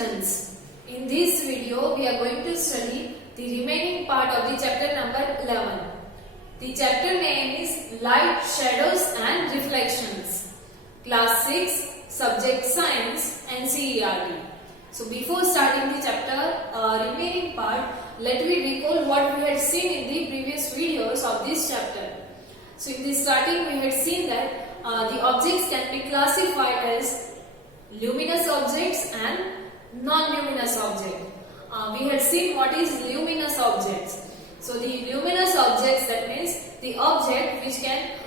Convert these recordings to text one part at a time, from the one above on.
students, in this video we are going to study the remaining part of the chapter number 11. The chapter name is Light, Shadows and Reflections. Class 6, Subject Science, NCERT. So before starting the chapter remaining part, let me recall what we had seen in the previous videos of this chapter. So in the starting we had seen that the objects can be classified as luminous objects and non-luminous objects. We had seen what is luminous objects. So the luminous objects, that means the object which can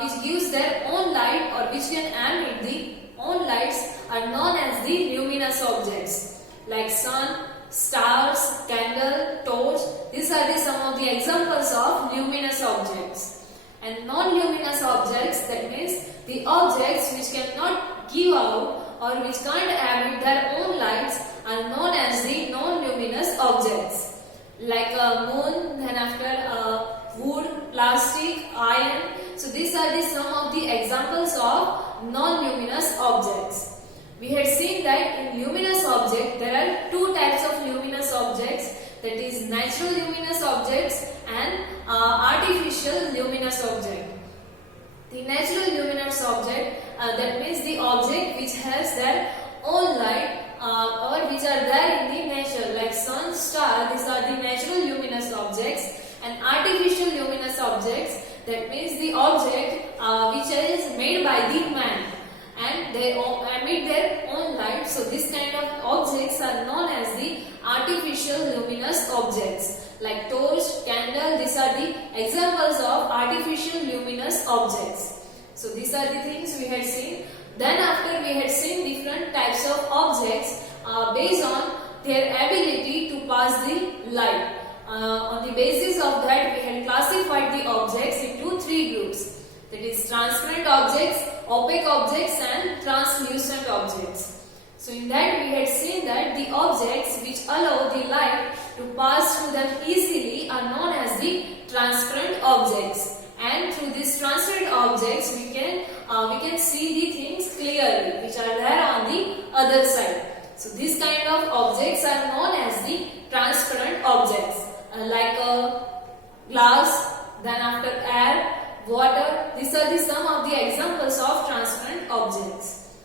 which gives their own light or which can emit the own lights are known as the luminous objects, like sun, stars, candle, torch. These are some of the examples of luminous objects. And non-luminous objects, that means the objects which cannot give out or which can't emit their own lights, are known as the non-luminous objects, like moon, then after wood, plastic, iron. So these are some of the examples of non-luminous objects. We had seen that in luminous object there are two types of luminous objects, that is natural luminous objects and artificial luminous object. The natural luminous object, that means the object which has their own light or which are there in the nature, like sun, star. These are the natural luminous objects. And artificial luminous objects, that means the object which is made by the man and they emit their own light. So this kind of objects are known as the artificial luminous objects, like torch, candle. These are the examples of artificial luminous objects. So these are the things we had seen. Then after we had seen different types of objects based on their ability to pass the light. On the basis of that, we had classified the objects into three groups, that is transparent objects, opaque objects and translucent objects. So in that we had seen that the objects which allow the light to pass through them easily are known as the transparent objects, and through these transparent objects we can see the things clearly which are there on the other side. So these kind of objects are known as the transparent objects, like glass, then after air, water. These are some of the examples of transparent objects.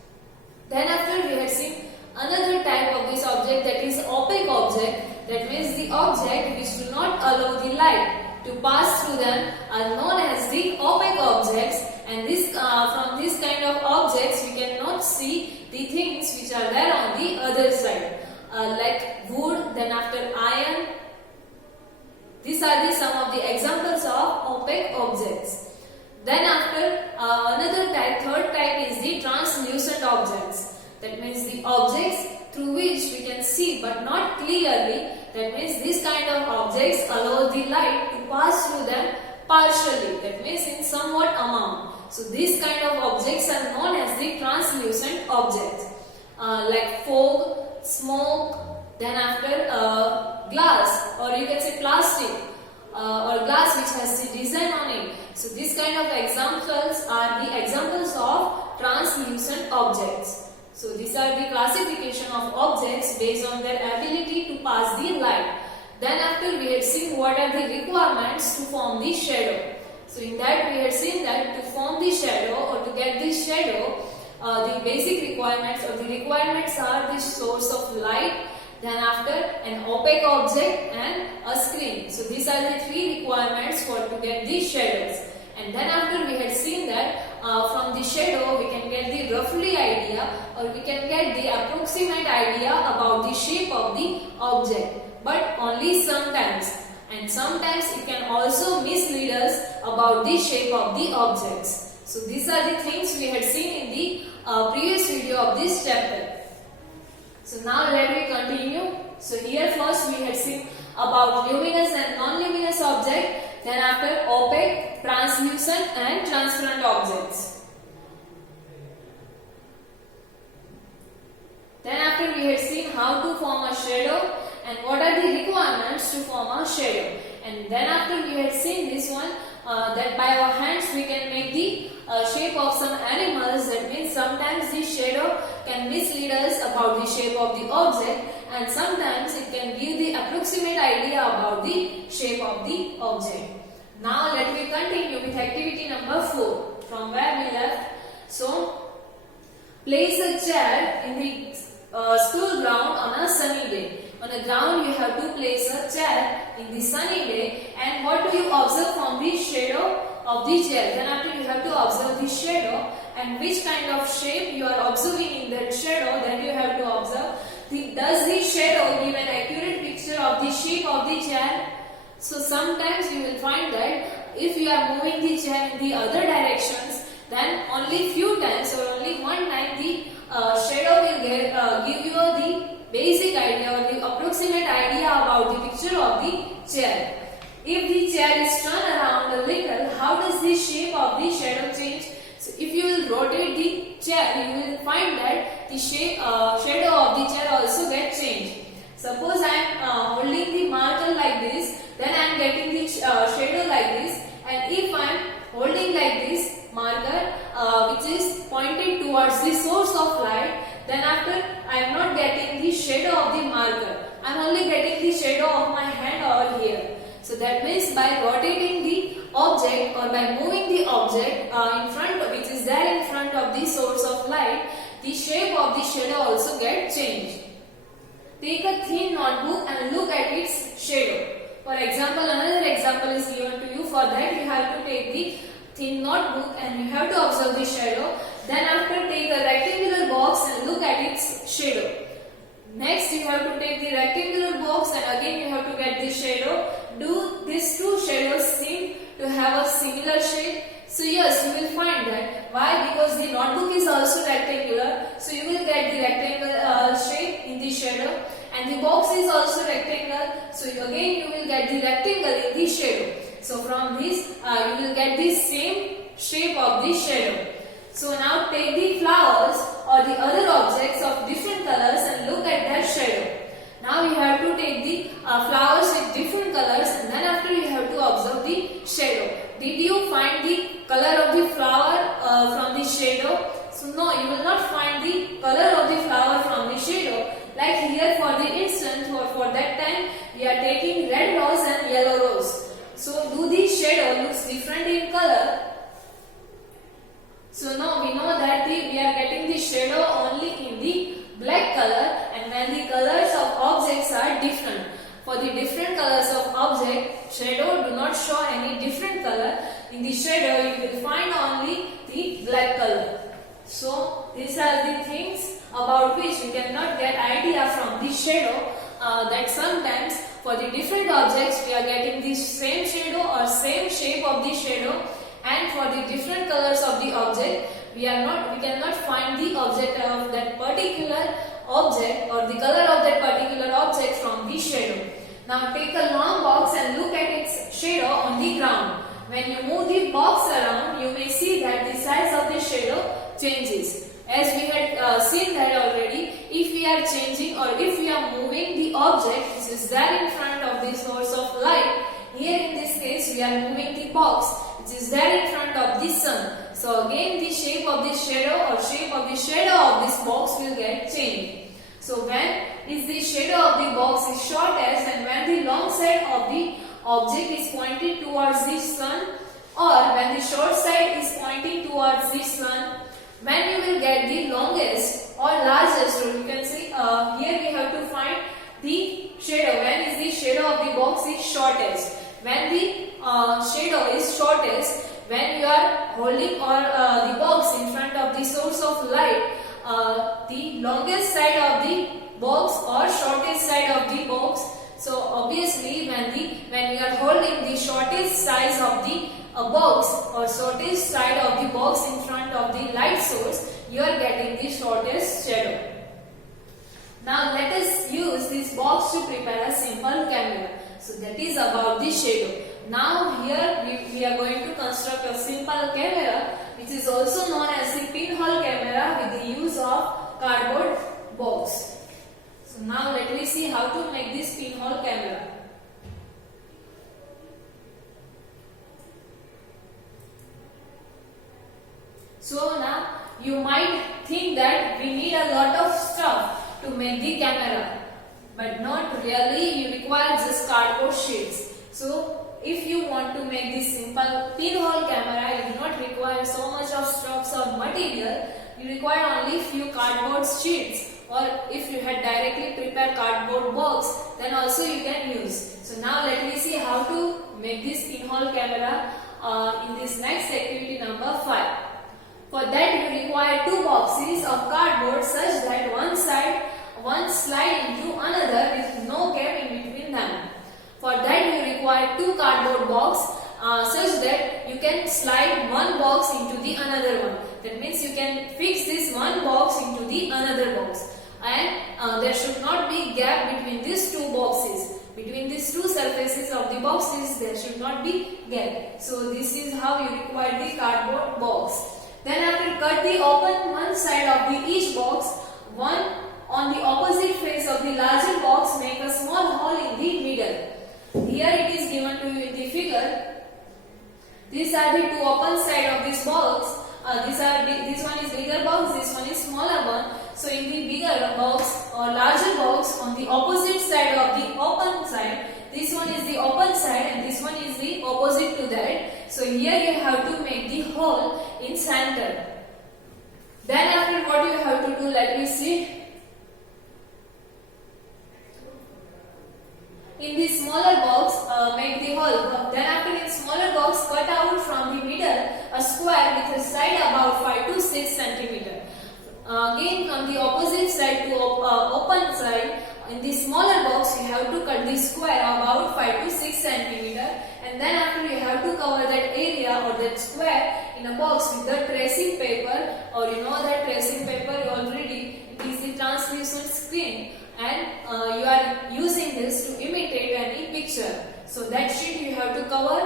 Then after we had seen another type of this object, that is opaque object. That means the object which do not allow the light to pass through them are known as the opaque objects. And this from this kind of objects we cannot see the things which are there on the other side, like wood, then after iron. These are some of the examples of opaque objects. Then after another type, third type is the translucent objects. That means the objects through which we can see but not clearly. That means this kind of objects allow the light to pass through them partially. That means in somewhat amount. So these kind of objects are known as the translucent objects, like fog, smoke, then after glass, or you can say plastic or glass which has the design on it. So these kind of examples are the examples of translucent objects. So these are the classification of objects based on their ability to pass the light. Then after we had seen what are the requirements to form the shadow. So in that we had seen that to form the shadow or to get this shadow, the basic requirements or the requirements are the source of light, then after an opaque object and a screen. So these are the three requirements for to get these shadows. And then after we had seen that from the shadow we can get the roughly idea or we can get the approximate idea about the shape of the object, but only sometimes. And sometimes it can also mislead us about the shape of the objects. So these are the things we had seen in the previous video of this chapter. So now let me continue. So here first we had seen about luminous and non-luminous object, then after opaque, translucent and transparent objects. Then after we had seen how to form a shadow and what are the requirements to form a shadow. And then after we had seen this one, that by our hands we can make the shape of some animals. That means sometimes the shadow can mislead us about the shape of the object, and sometimes it can give the approximate idea about the shape of the object. Now let me continue with activity number 4 from where we left. So place a chair in the school ground on a sunny day. On a ground you have to place a chair in the sunny day, and what do you observe from the shadow of the chair? Then after you have to observe the shadow and which kind of shape you are observing in that shadow. Then you have to observe does the shadow give an accurate picture of the shape of the chair? So sometimes you will find that if you are moving the chair in the other directions, then only few times or only one time the shadow will give you the basic idea or the approximate idea about the picture of the chair. If the chair is turned around a little, how does the shape of the shadow change? So if you will rotate the chair, you will find that the shadow of the chair also gets changed. Suppose I am holding the marker like this, then I am getting the shadow like this, and if I am holding like this marker which is pointed towards the source of light, then after I am not getting the shadow of the marker, I am only getting the shadow of my hand over here. So that means by rotating the object or by moving the object in front, which is there in front of the source of light, the shape of the shadow also gets changed. Take a thin notebook and look at its shadow. For example, another example is given to you. For that you have to take the thin notebook and you have to observe the shadow. Then after take a rectangular box and look at its shadow. Next you have to take the rectangular box and again you have to get the shadow. Do these two shadows seem to have a similar shape? So yes, you will find that. Why? Because the notebook is also rectangular. So you will get the rectangular shape in the shadow. And the box is also rectangular. So again you will get the rectangle in the shadow. So from this you will get the same shape of the shadow. So now take the flowers or the other objects of different colors and look at their shadow. Now you have to take the flowers with different colors and then after you have to observe the shadow. Did you find the color of the flower from the shadow? So no, you will not find the color of the flower from the shadow. Like here for the instance or for that time we are taking red rose and yellow rose. So do the shadow looks different in color? So now we know that we are getting the shadow only in the black color, and when the colors of objects are different. For the different colors of object, shadow do not show any different color. In the shadow you will find only the black color. So these are the things about which we cannot get idea from the shadow, that sometimes for the different objects we are getting the same shadow or same shape of the shadow, and for the different colors of the object we cannot find the object of that particular object or the color of that particular object from the shadow. Now take a long box and look at its shadow on the ground. When you move the box around, you may see that the size of the shadow changes. As we had seen that already, if we are changing or if we are moving the object which is there in front of the source of light, here in this case we are moving the box which is there in front of the sun. So again the shape of the shadow or shape of the shadow of this box will get changed. So when is the shadow of the box is shortest and when the long side of the object is pointed towards the sun, or when the short side is pointing towards the sun, when you will get the longest or largest, or you can say here we have to find the shadow. When is the shadow of the box is shortest? When the shadow is shortest, when you are holding or the box in front of the source of light, the longest side of the box or shortest side of the box. So obviously when you are holding the shortest size of the box or shortest side of the box in front of the light source, you are getting the shortest shadow. Now let us use this box to prepare a simple camera. So that is about the shadow. Now here we are going to construct a simple camera which is also known as the pinhole camera with the use of cardboard box. So now let me see how to make this pinhole camera. So now you might think that we need a lot of stuff to make the camera. But not really, you require just cardboard sheets. So if you want to make this simple pinhole camera, you do not require so much of stocks or material. You require only few cardboard sheets, or if you had directly prepared cardboard box, then also you can use. So now let me see how to make this pinhole camera in this next activity number 5. For that you require 2 boxes of cardboard such that one slide into another with no gap in between them. For that you require 2 cardboard box such that you can slide one box into the another one. That means you can fix this one box into the another box, and there should not be gap between these 2 boxes. Between these 2 surfaces of the boxes there should not be gap. So this is how you require the cardboard box. Then after cut the open one side of the each box, one on the opposite face of the larger box, make a small hole in the middle. Here it is given to you in the figure. These are the 2 open side of this box. This one is bigger box, this one is smaller one. So in the bigger box or larger box, on the opposite side of the open side, this one is the open side and this one is the opposite to that. So here you have to make the hole in center. Then after what you have to do, let me see. In the smaller box, make the hole. Then after in smaller box, cut out from the middle a square with a side about 5 to 6 centimeter. Again from the opposite side to open side, in the smaller box you have to cut the square about 5 to 6 centimeter, and then after you have to cover that area or that square in a box with the tracing paper, or you know that tracing paper already, it is the translucent screen, and you are using this to imitate any picture. So that sheet you have to cover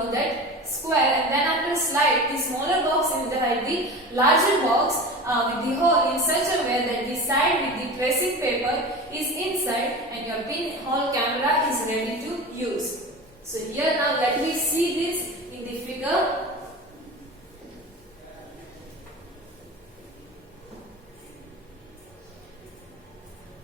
to that square, and then after slide the smaller box inside the larger box with the hole in such a way that the side with the tracing paper is inside and your pinhole camera is ready to use. So here now let me see this in the figure.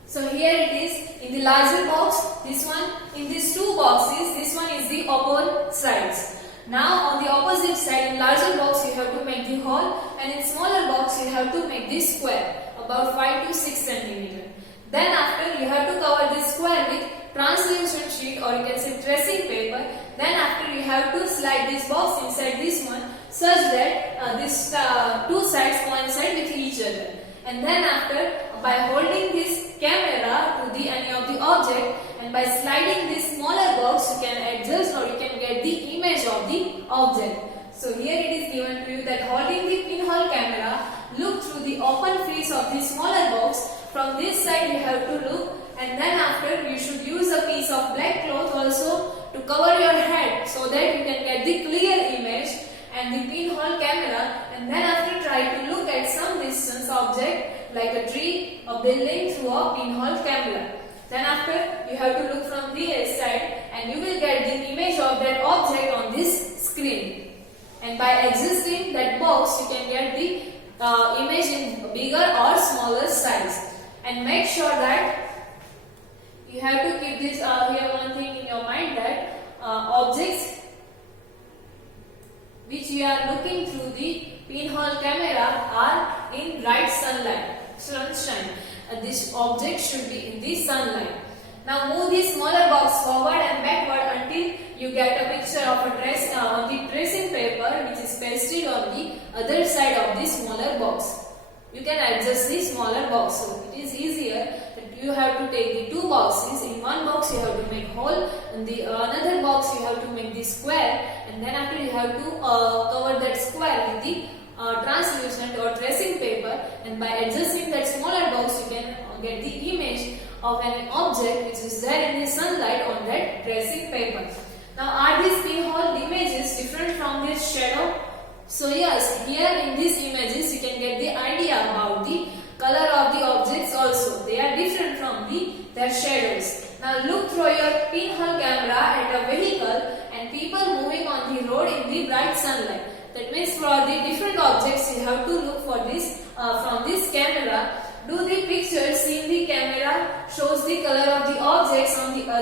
So here it is in the larger box, this one, in these 2 boxes, this one is the open sides. Now on the opposite side, in larger box you have to make the hole, and in smaller box you have to make this square about 5 to 6 centimeter. Then after you have to cover this square with translucent sheet, or you can say tracing paper. Then after you have to slide this box inside this one such that these 2 sides coincide with each other. And then after, by holding this camera to the any of the object and by sliding this smaller box, you can adjust or you can get the image of the object. So here it is given to you that holding the pinhole camera, look through the open face of the smaller box. From this side you have to look, and then after you should use a piece of black cloth also to cover your head so that you can get the clear image and the pinhole camera, and then after try to look at some distance object like a tree, a building through a pinhole camera. Then after you have to look from the side and you will get the image of that object on this screen. And by adjusting that box you can get the image in bigger or smaller size. And make sure that you have to keep this here one thing in your mind, that objects which you are looking through the pinhole camera are in bright sunshine. This object should be in the sunlight. Now move the smaller box forward and backward until you get a picture of a trace on the tracing paper which is pasted on the other side of the smaller box. You can adjust the smaller box. So it is easier that you have to take the 2 boxes. In one box you have to make hole, in the another box you have to make the square, and then after you have to cover that square with the translucent or tracing paper, and by adjusting that smaller box you can get the image of an object which is there in the sunlight on that tracing paper. Now are these pinhole images different from this shadow? So yes, here in these images you can get the idea about the color of the objects also. They are different from their shadows. Now look through your pinhole camera at a vehicle and people moving on the road in the bright sunlight. That means for the different objects you have to look for this from this camera. Do the pictures in the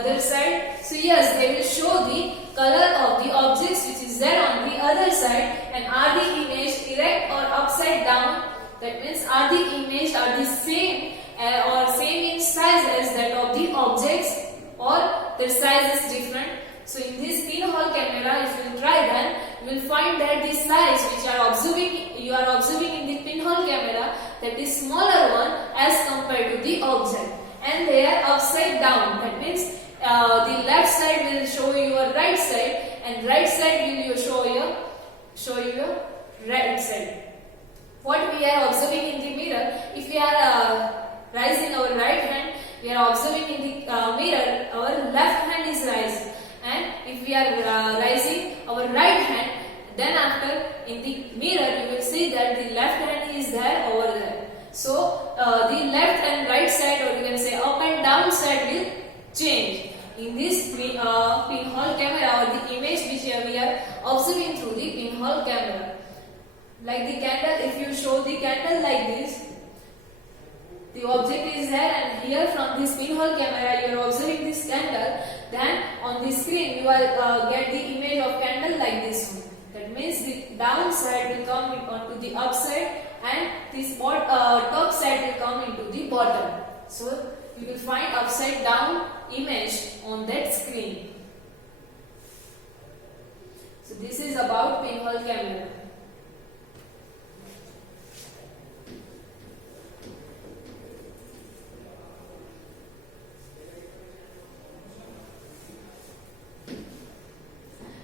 other side. So yes, they will show the color of the objects which is there on the other side. And are the image erect or upside down? That means are the image are the same or same in size as that of the objects, or their size is different. So in this pinhole camera, if you will try then, you will find that the size which you are observing in the pinhole camera, that is smaller one as compared to the object, and they are upside down. That means the left side will show your right side, and right side will show you your right side. What we are observing in the mirror, if we are raising our right hand, we are observing in the mirror our left hand is raised, and if we are raising our right hand, then after in the mirror you will see that the left hand is there over there. So the left and right side, or you can say up and down side, will change. In this pinhole camera, or the image which we are observing through the pinhole camera, like the candle, if you show the candle like this, the object is there, and here from this pinhole camera you are observing this candle, then on the screen you will get the image of candle like this one. That means the down side will come onto the upside, and this top side will come into the bottom. So you will find upside down image on that screen. So this is about pinhole camera.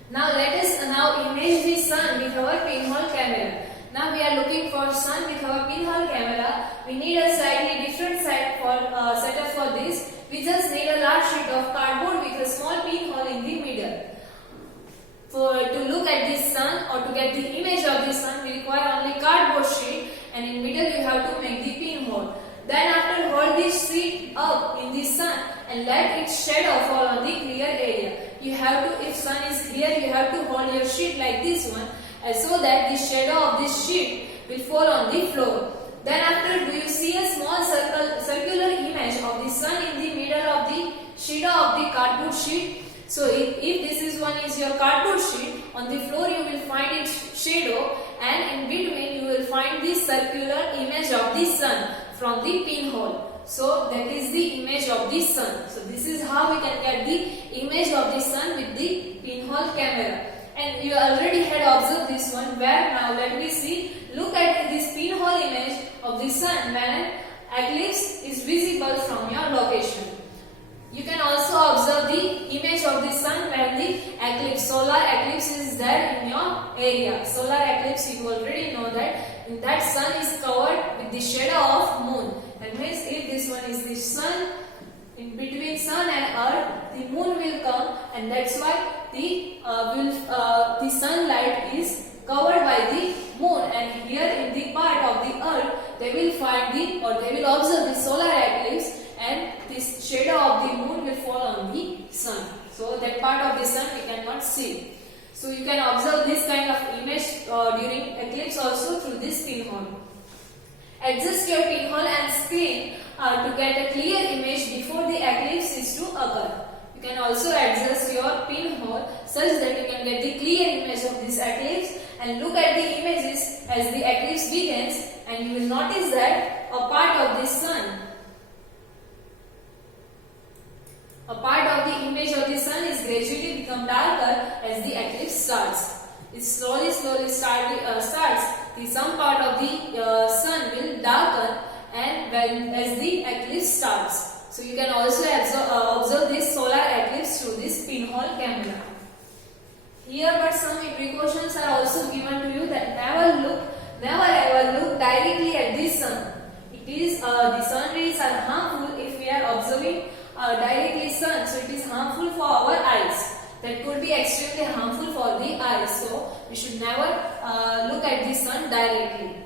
Now let us image the sun with our pinhole camera. Now we are looking for sun with our pinhole camera. We need a slightly different setup for this. We just need a large sheet of cardboard with a small pinhole in the middle. To look at this sun, or to get the image of the sun, we require only cardboard sheet, and in middle you have to make the pinhole. Then after, hold this sheet up in the sun and let its shadow fall on the clear area. You have to, if sun is here, you have to hold your sheet like this one, so that the shadow of this sheet will fall on the floor. Then after, do you see a small circular image of the sun in the middle of the shadow of the cardboard sheet? So if this is your cardboard sheet, on the floor you will find its shadow, and in between you will find this circular image of the sun from the pinhole. So that is the image of the sun. So this is how we can get the image of the sun with the pinhole camera. And you already had observed this one, where now let me see. Look at this pinhole image of the sun when an eclipse is visible from your location. You can also observe the image of the sun when the solar eclipse is there in your area. Solar eclipse, you already know that in that sun is covered with the shadow of moon. That means if this one is the sun, in between sun and earth, the moon will come, and that's why the sunlight is covered by the moon, and here in the part of the earth they will find they will observe the solar eclipse, and this shadow of the moon will fall on the sun. So that part of the sun we cannot see. So you can observe this kind of image during eclipse also through this pinhole. Adjust your pinhole and screen to get a clear image before the eclipse is to occur. You can also adjust your pinhole such that you can get the clear image of this eclipse, and look at the images as the eclipse begins, and you will notice that a part of the sun, a part of the image of the sun is gradually become darker as the eclipse starts. It slowly starts. Some part of the sun will darken, and as the eclipse starts. So you can also observe this solar eclipse through this pinhole camera. Here, but some precautions are also given to you, that never ever look directly at the sun. It is the sun rays are harmful if we are observing directly sun, so it is harmful for our eyes. That could be extremely harmful for the eyes. So we should never look at the sun directly.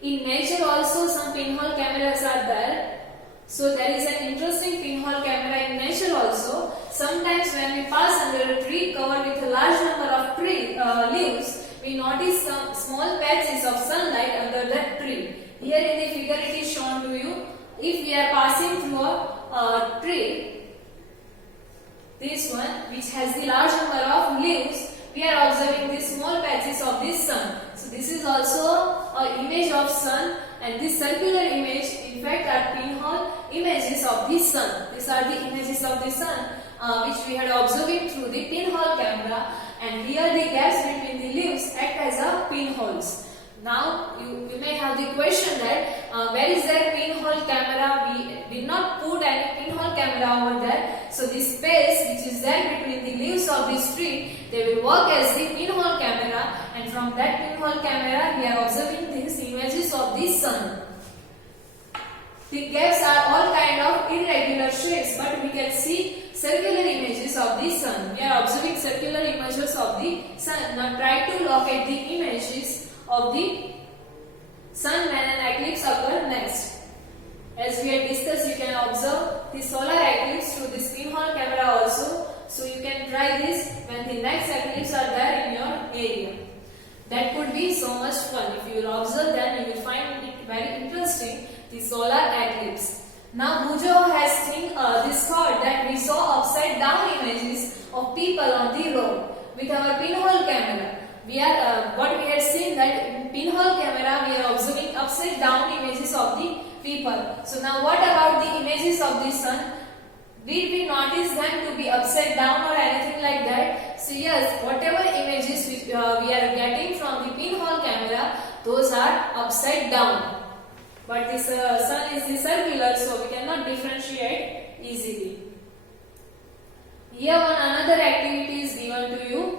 In nature also some pinhole cameras are there. So there is an interesting pinhole camera in nature also. Sometimes when we pass under a tree covered with a large number of leaves, we notice some small patches of sunlight under that tree. Here in the figure it is shown to you. If we are passing through a tree, this one which has the large number of leaves, we are observing the small patches of the sun. So this is also an image of sun, and this circular image in fact are pinhole images of the sun. These are the images of the sun which we had observing through the pinhole camera, and here the gaps between the leaves act as a pinholes. Now you may have the question that where is there pinhole camera? We did not put any pinhole camera over there. So this space which is there between the leaves of this tree, they will work as the pinhole camera, and from that pinhole camera we are observing these images of the sun. The gaps are all kind of irregular shapes, but we can see circular images of the sun. We are observing circular images of the sun. Now try to locate the images of the sun when an eclipse occurs next. As we had discussed, you can observe the solar eclipse through this pinhole camera also. So you can try this when the next eclipse are there in your area. That could be so much fun. If you will observe, then you will find it very interesting, the solar eclipse. Now Bujo has seen this thought that we saw upside down images of people on the road with our pinhole camera. We are what we had seen that in pinhole camera we are observing upside down images of the people. So now what about the images of the sun? Did we notice them to be upside down or anything like that? So yes, whatever images which we are getting from the pinhole camera, those are upside down. But this sun is the circular, so we cannot differentiate easily. Here another activity is given to you.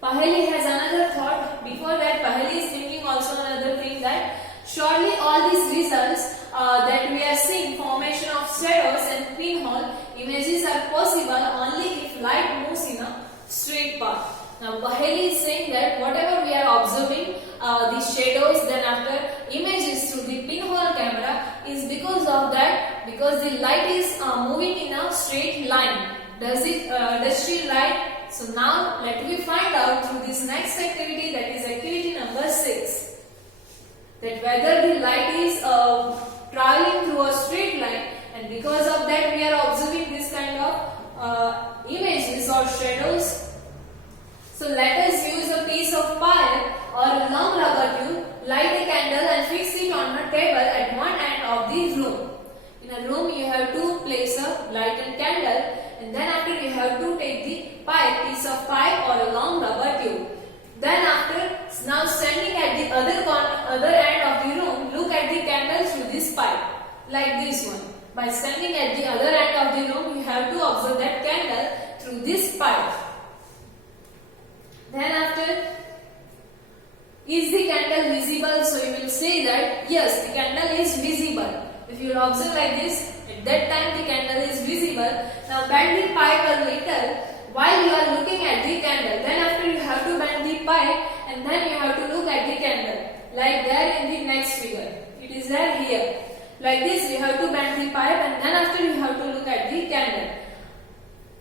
Paheli has another thought. Before that, Paheli is thinking also another thing, that surely all these results that we are seeing, formation of shadows and pinhole images, are possible only if light moves in a straight path. Now Paheli is saying that whatever we are observing, the shadows, then after images through the pinhole camera, is because of that, because the light is moving in a straight line. Does she light? So now let me find out through this next activity, that is activity number 6, that whether the light is traveling through a straight line, and because of that we are observing this kind of images or shadows. So let us use a piece of pipe or a long rubber tube, light a candle and fix it on a table at one end of the room. In a room you have to place a light and candle, and then after you have to take the piece of pipe or a long rubber tube. Then after, now standing at the other end of the room, look at the candle through this pipe, like this one. By standing at the other end of the room, you have to observe that candle through this pipe. Then after, is the candle visible? So you will say that yes, the candle is visible. If you will observe like this, at that time the candle is visible. Now bend the pipe a little while you are looking at the candle. Then after you have to bend the pipe, and then you have to look at the candle, like there in the next figure. It is there here. Like this you have to bend the pipe, and then after you have to look at the candle.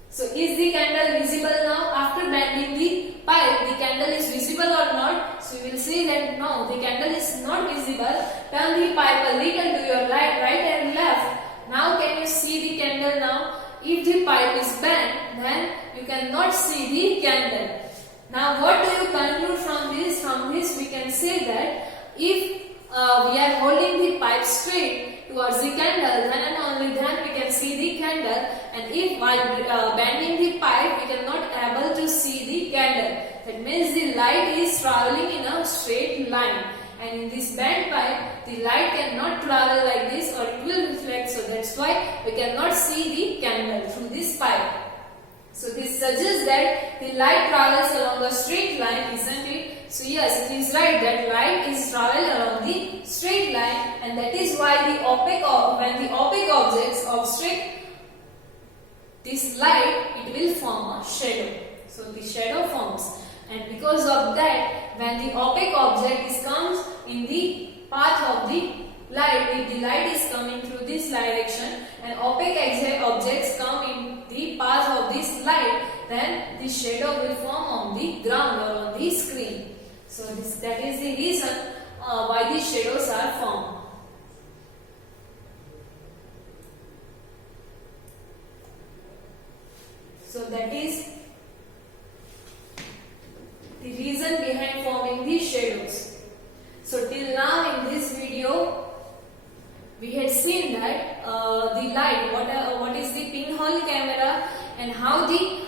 So is the candle visible now? After bending the pipe, the candle is visible or not? So you will see that no, the candle is not visible. Turn the pipe a little to your right and left. Now can you see the candle now? If the pipe is bent, then you cannot see the candle. Now what do you conclude from this? From this we can say that if we are holding the pipe straight towards the candle, then and only then we can see the candle. And if while bending the pipe we cannot able to see the candle, that means the light is traveling in a straight line. And in this bent pipe, the light cannot travel like this, or it will reflect. So that's why we cannot see the candle through this pipe. So this suggests that the light travels along a straight line, isn't it? So yes, it is right that light is travel along the straight line, and that is why when the opaque objects obstruct this light, it will form a shadow. So the shadow forms, and because of that, when the opaque object comes in the path of the light, if the light is coming through this direction and opaque objects come in the path of this light, then the shadow will form on the ground or on the screen. So that is the reason why these shadows are formed. that is the reason behind forming the shadows. So till now in this video we had seen that the light, what is the pinhole camera, and how the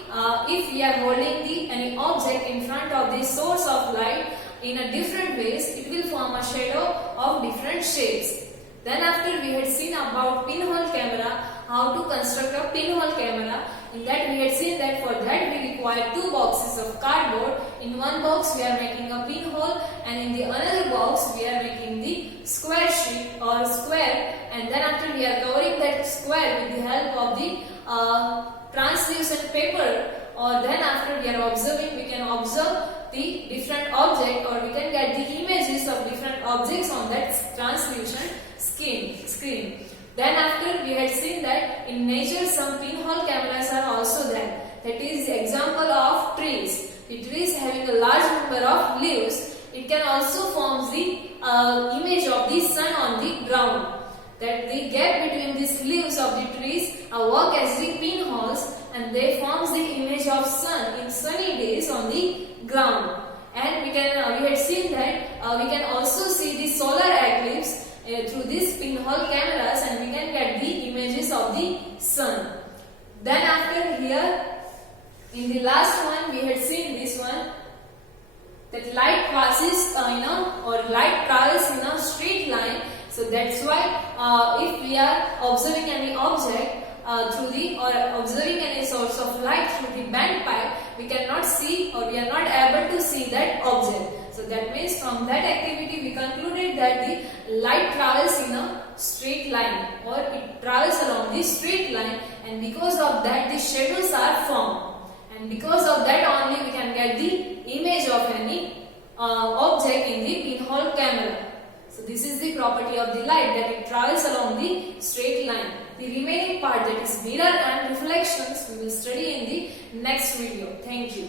if we are holding any object in front of the source of light in a different ways, it will form a shadow of different shapes. Then after we had seen about pinhole camera, how to construct a pinhole camera. In that we had seen that for that we require two boxes of cardboard. In one box we are making a pinhole, and in the another box we are making the square sheet or square, and then after we are covering that square with the help of the translucent paper, or then after we are observing, we can observe the different object, or we can get the images of different objects on that translucent screen. Then after we had seen that in nature some pinhole cameras are also there. That is the example of trees. The trees having a large number of leaves, it can also form the image of the sun on the ground. That the gap between these leaves of the trees work as the pinholes, and they forms the image of sun in sunny days on the ground. And we had seen that we can also see the solar eclipse through these pinhole cameras, and we can get the images of the sun. Then after here in the last one we had seen this one, that light passes or light travels in a straight line. So that's why if we are observing any object observing any source of light through the bent pipe, we cannot see, or we are not able to see that object. So that means from that activity we concluded that the light travels in a straight line, or it travels along the straight line, and because of that the shadows are formed, and because of that only we can get the image of any object in the pinhole camera. So this is the property of the light, that it travels along the straight line. The remaining part, that is mirror and reflections, we will study in the next video. Thank you.